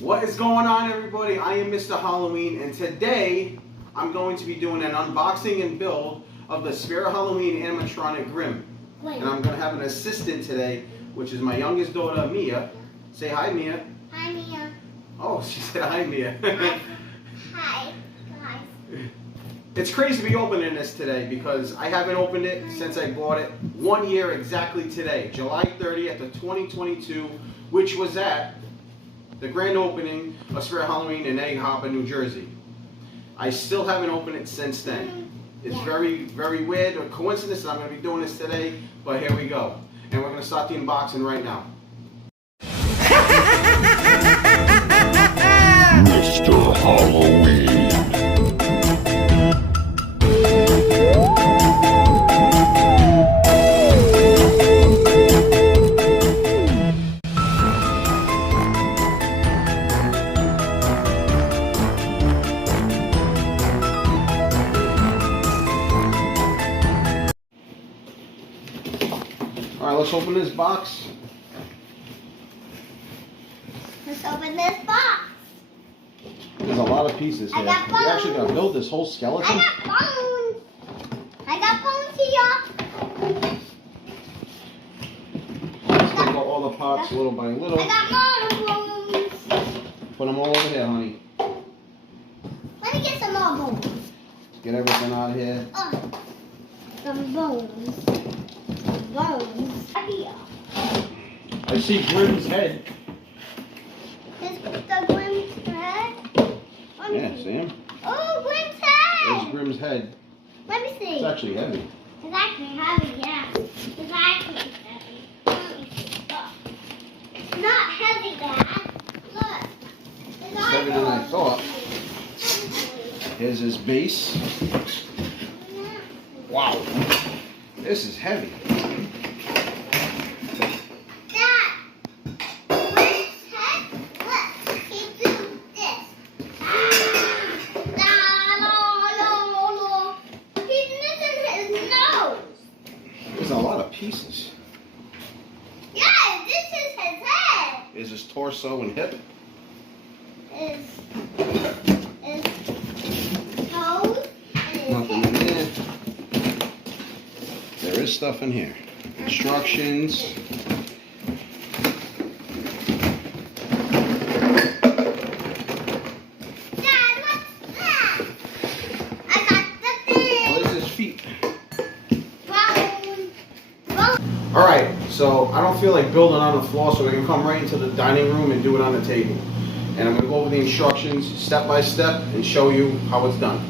What is going on, everybody? I am Mr. Halloween, and today I'm going to be doing an unboxing and build of the Spirit Halloween animatronic Grim. And I'm going to have an assistant today, which is my youngest daughter, Mia. Say hi, Mia. Hi, Mia. Oh, she said hi, Mia. Hi, guys. It's crazy to be opening this today because I haven't opened it since I bought it 1 year exactly today, July 30th of 2022, which was at the grand opening of Spirit Halloween in Egg Harbor, New Jersey. I still haven't opened it since then. It's very, very weird, a coincidence that I'm going to be doing this today, but here we go. And we're going to start the unboxing right now. Mr. Halloween. Alright, let's open this box. Let's open this box. There's a lot of pieces here. I got bones. You're actually going to build this whole skeleton? I got bones here. Let's take out all the parts little by little. I got more bones. Put them all over here, honey. Let me get some more bones. Get everything out of here. Some bones. Bones. Here. I see Grim's head. Is the Grimm's head? Yeah, see him? Oh, Grimm's head. There's Grim's head. Let me see. It's actually heavy. It's actually heavy, yeah. It's actually heavy. Let me see. Look. It's not heavy, Dad. Look. It's heavier than I thought. Here's his base. Wow. This is heavy. There's a lot of pieces. Yeah, this is his head. There's his torso and hip. His toes and his Nothing in hip. there. There is stuff in here. Instructions. Dad, what's that? I got the thing. Oh, there's his feet. Bone. Alright, so I don't feel like building on the floor, so we're going to come right into the dining room and do it on the table. And I'm going to go over the instructions step by step and show you how it's done.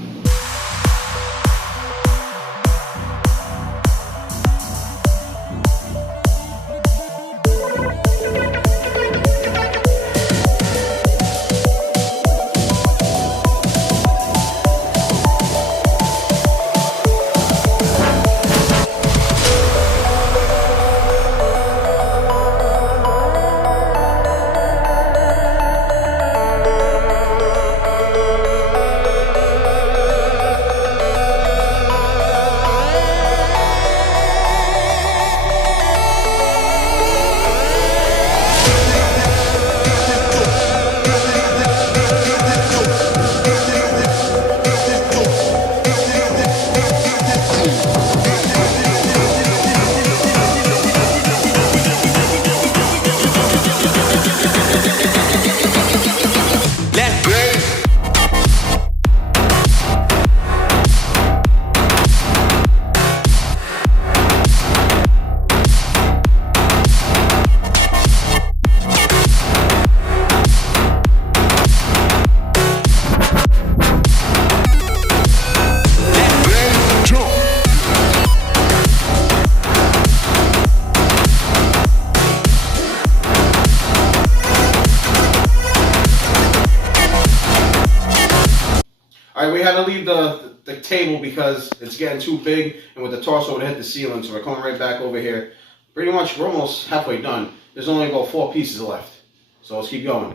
Alright, we had to leave the table because it's getting too big, and with the torso it would hit the ceiling, so we're coming right back over here. Pretty much, we're almost halfway done. There's only about 4 pieces left. So let's keep going.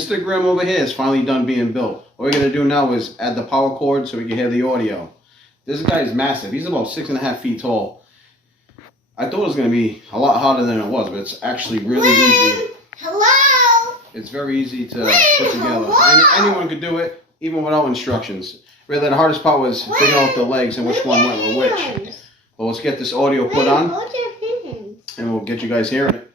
Mr. Grimm over here is finally done being built. What we're gonna do now is add the power cord so we can hear the audio. This guy is massive. He's about 6.5 feet tall. I thought it was gonna be a lot harder than it was, but it's actually really easy. Hello? It's very easy to put together. Anyone could do it, even without instructions. Really, the hardest part was figuring out the legs and which one went with which. But let's get this audio put on, and we'll get you guys hearing it.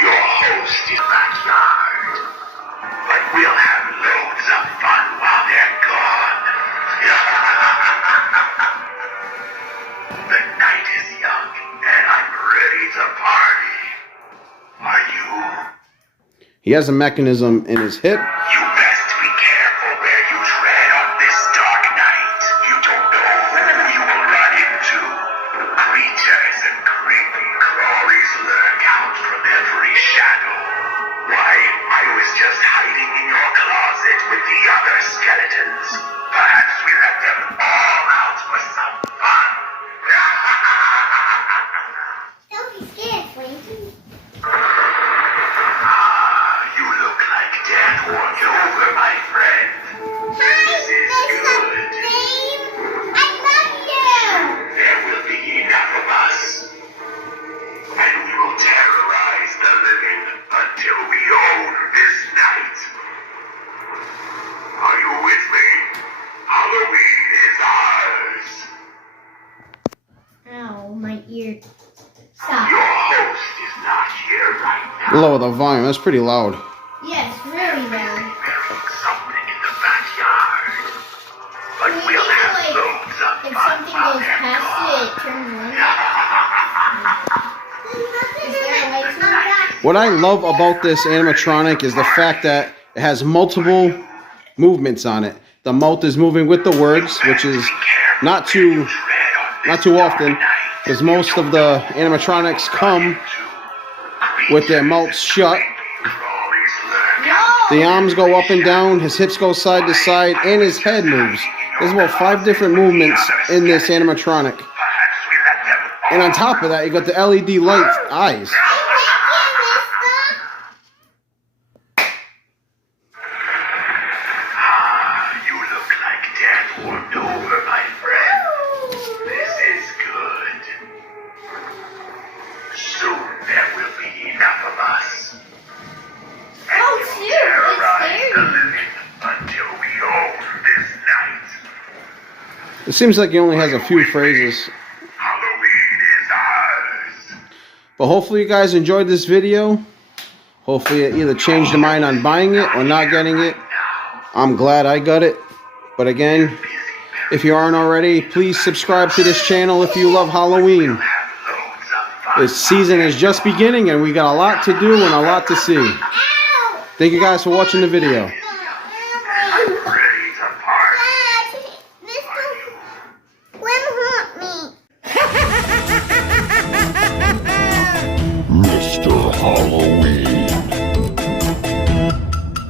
Your host is backyard, but we'll have loads of fun while they're gone. The night is young, and I'm ready to party. Are you? He has a mechanism in his hip. You best be careful where you tread on this dark night. You don't know who you will run into. Creatures and creepy crawlies lurk out from every shadow. Why, I was just hiding in your closet with the other skeletons. Perhaps we let them all out for some fun. Don't be scared, Frankie. You look like death walked over, my friend. Hi, This is Mr. good. Dave. I love you. There will be enough of us. And we will terrorize the living until we own this night. Are you with me? Halloween is ours. Ow, my ear. Stop. Your host is not here right now. Lower the volume. That's pretty loud. Yes, really loud. Burying something in the backyard. But Maybe we'll have like, loads of if fun something while goes they're past gone. it, it turns on. Is there lights on that? What I love about this animatronic is the fact that it has multiple movements on it. The mouth is moving with the words, which is not too often, because most of the animatronics come with their mouths shut. No! The arms go up and down, his hips go side to side, and his head moves. There's about 5 different movements in this animatronic. And on top of that, you got the LED light eyes. You look like death warmed over, my friend. This is good. Soon there will be enough of us. And Oh, we will shoot, it's terrorize the scary. living until we own this night. It seems like he only has a few phrases. Halloween is ours. But hopefully you guys enjoyed this video. Hopefully it either changed your mind on buying it or not getting it. I'm glad I got it. But again, if you aren't already, please subscribe to this channel if you love Halloween. Have loads of fun. This season is just beginning and we got a lot to do and a lot to see. Ow! Thank you guys for watching the video.